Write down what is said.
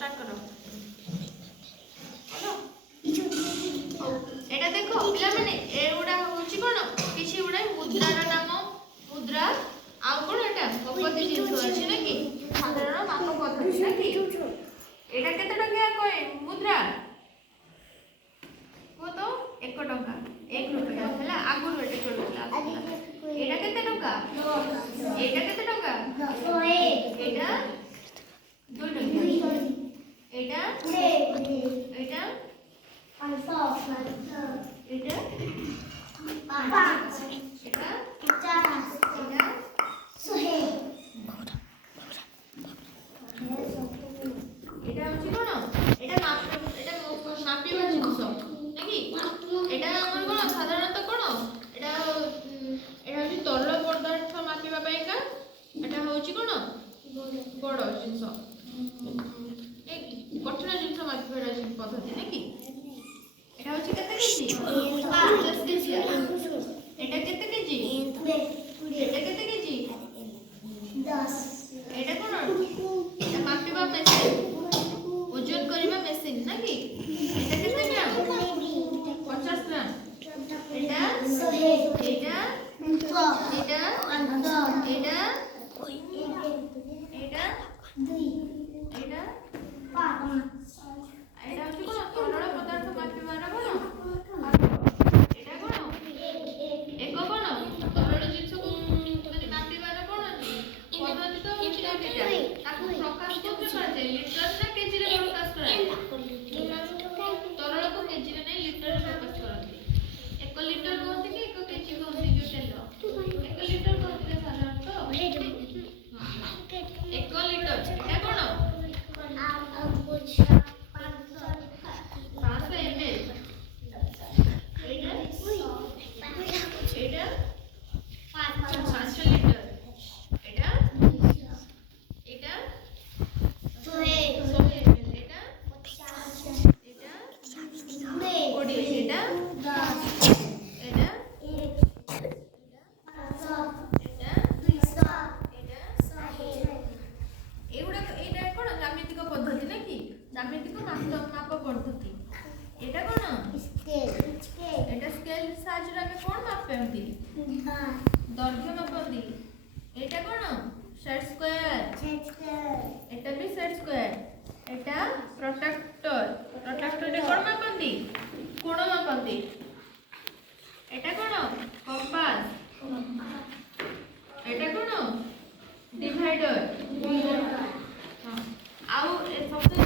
start करो hello एटा देखो पिला माने एउडा होची कोन किछि उडा मुद्रार नाम मुद्रा आ कोन एटा गपति जिंस अछि ना कि साधारण माप पद्धति ना कि एटा केते टका कॉइन मुद्रा वो तो 1 टका 1 रुपया हला आगु एटा चलुला एटा केते टका एटा केते टका 100 एटा 2 टका एटा एटा 500 एटा 5 एटा 50 एटा 100 এটা হচ্ছে কোন এটা মাপিবা জিনিস নাকি এটা আমার কোন সাধারণত কোন এটা হচ্ছে তরল পদার্থ মাপিবা পাইকা এটা হচ্ছে কোন বড় জিনিস এই কঠিন জিনিস মাপিবার পদ্ধতি নাকি এটা হচ্ছে কত কেজি 50 কেজি এটা কত কেজি এটা কত কেজি 10 এটা কোন এটা মাপিবা মেশিন ওজন করিবা মেশিন নাকি এটা কেতে গ্রাম 50 গ্রাম এটা 100 এটা 100 এটা 500 এটা এটা 2 এটা 5 এটা হচ্ছে কোন তরল পদার্থ মাপিবার কোন এটা কোন এক কোন তরল জিনিস যদি মাপিবার কোন পদ্ধতি তো হচ্ছে এটা তাকে প্রকাশ করতে পারে লিটার না কেজি রে প্রকাশ করা তরল को केजी रे नहीं लीटर रे प्रकाश करते 1 लीटर कहते कि 1 केजी कहते जो तेल 1 लीटर कहते साधारण तो 1 लीटर एटा कोन कुछ 500 ml एटा 500 लीटर एटा एटा 100 ml एटा 50 এটা 20 এটা 10 এটা 1 এটা 200 এটা 100 এগুলা এটা কোন জ্যামিতিক পদ্ধতি নাকি জ্যামিতিক মাপ পদ্ধতি এটা কোন স্কেল এটা স্কেল সাহায্যে আমি কোন মাপেন্তি দৈর্ঘ্য মাপন্তি এটা কোন সেট স্কয়ার এটা भी সেট স্কয়ার এটা প্রোট্রাক্টর রে কোন মাপন্তি কোণ মাপন্তি এটা কোন কম্পাস এটা কোন ডিভাইডর আউ এ সবচেয়ে